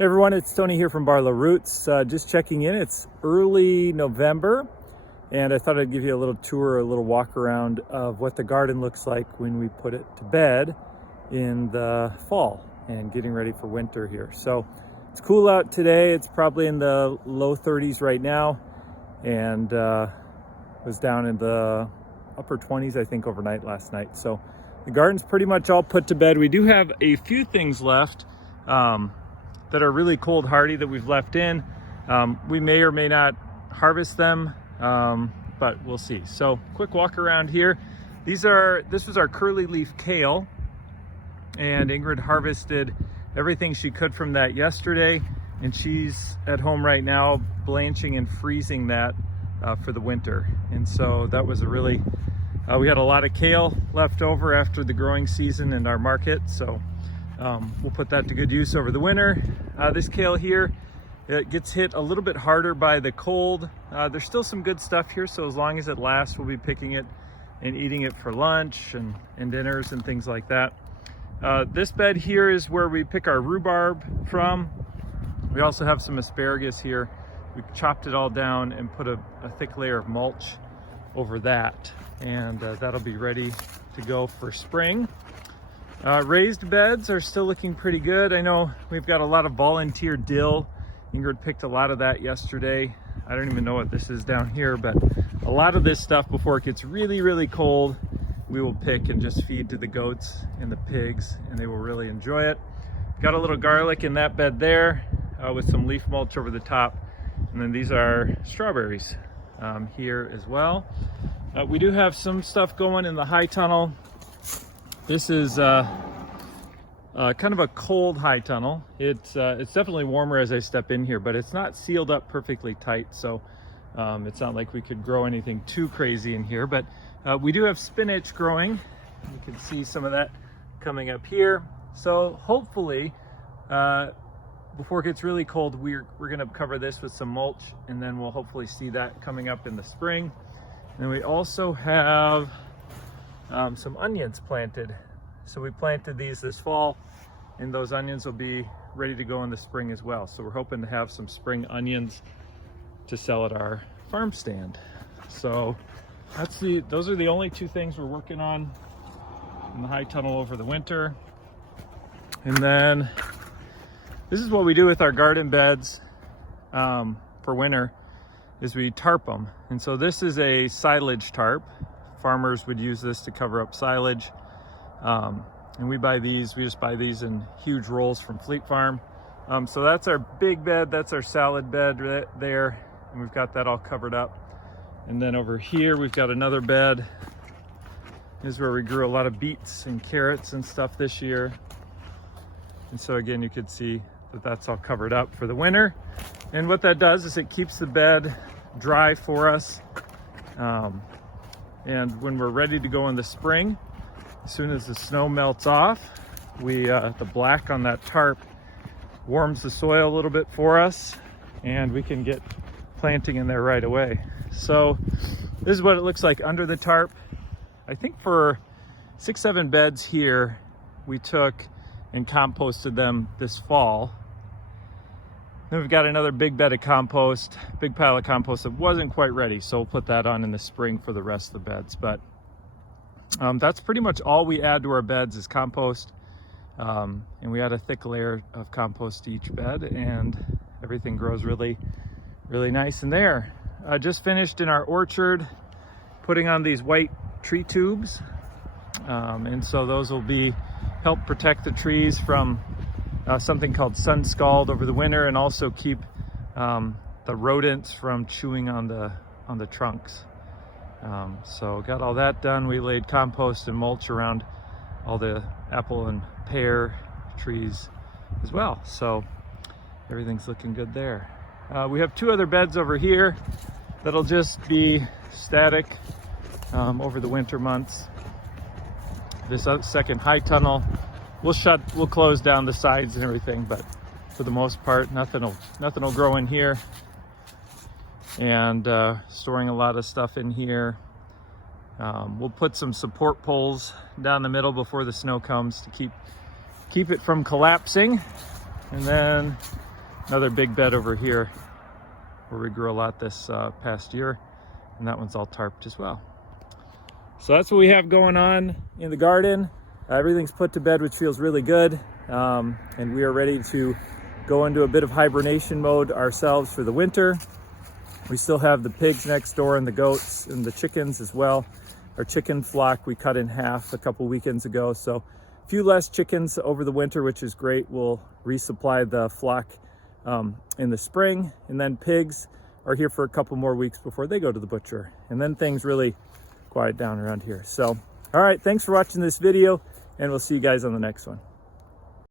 Hey everyone, it's Tony here from Barlow Roots. Just checking in. It's early November, and I thought I'd give you a little tour, a little walk around of what the garden looks like when we put it to bed in the fall and getting ready for winter here. So it's cool out today. It's probably in the low 30s right now, and was down in the upper 20s, I think, overnight last night. So the garden's pretty much all put to bed. We do have a few things left that are really cold hardy that we've left in. We may or may not harvest them, but we'll see. So quick walk around here. This was our curly leaf kale, and Ingrid harvested everything she could from that yesterday, and she's at home right now blanching and freezing that for the winter. And so that was a really, we had a lot of kale left over after the growing season in our market, so we'll put that to good use over the winter. This kale here, it gets hit a little bit harder by the cold. There's still some good stuff here, so as long as it lasts, we'll be picking it and eating it for lunch and dinners and things like that. This bed here is where we pick our rhubarb from. We also have some asparagus here. We chopped it all down and put a thick layer of mulch over that, and that'll be ready to go for spring. Raised beds are still looking pretty good. I know we've got a lot of volunteer dill. Ingrid picked a lot of that yesterday. I don't even know what this is down here, but a lot of this stuff, before it gets really, really cold, we will pick and just feed to the goats and the pigs, and they will really enjoy it. Got a little garlic in that bed there with some leaf mulch over the top. And then these are strawberries here as well. We do have some stuff going in the high tunnel. This is kind of a cold high tunnel. It's definitely warmer as I step in here, but it's not sealed up perfectly tight, so it's not like we could grow anything too crazy in here. But we do have spinach growing. You can see some of that coming up here. So hopefully, before it gets really cold, we're gonna cover this with some mulch, and then we'll hopefully see that coming up in the spring. And then we also have some onions planted. So we planted these this fall, and those onions will be ready to go in the spring as well. So we're hoping to have some spring onions to sell at our farm stand. So those are the only two things we're working on in the high tunnel over the winter. And then this is what we do with our garden beds for winter, is we tarp them. And so this is a silage tarp. Farmers would use this to cover up silage. And we just buy these in huge rolls from Fleet Farm. So that's our big bed, that's our salad bed right there. And we've got that all covered up. And then over here, we've got another bed. This is where we grew a lot of beets and carrots and stuff this year. And so again, you could see that that's all covered up for the winter. And what that does is it keeps the bed dry for us. And when we're ready to go in the spring, as soon as the snow melts off, the black on that tarp warms the soil a little bit for us, and we can get planting in there right away. So this is what it looks like under the tarp. I think for 6-7 beds here, we took and composted them this fall. Then we've got another big bed of compost, big pile of compost that wasn't quite ready, so we'll put that on in the spring for the rest of the beds. But that's pretty much all we add to our beds is compost. And we add a thick layer of compost to each bed, and everything grows really, really nice in there. Just finished in our orchard putting on these white tree tubes. And so those will help protect the trees from something called sun scald over the winter, and also keep the rodents from chewing on the trunks. So got all that done. We laid compost and mulch around all the apple and pear trees as well. So everything's looking good there. We have 2 other beds over here that'll just be static over the winter months. This second high tunnel, we'll close down the sides and everything, but for the most part, nothing will grow in here. And storing a lot of stuff in here. We'll put some support poles down the middle before the snow comes to keep it from collapsing. And then Another big bed over here where we grew a lot this past year, and that one's all tarped as well. So that's what we have going on in the garden. Everything's put to bed, which feels really good, and we are ready to go into a bit of hibernation mode ourselves for the winter. We still have the pigs next door and the goats and the chickens as well. Our chicken flock we cut in half a couple weekends ago, so a few less chickens over the winter, which is great. We'll resupply the flock in the spring, and then pigs are here for a couple more weeks before they go to the butcher, and then things really quiet down around here. So all right, thanks for watching this video, and we'll see you guys on the next one.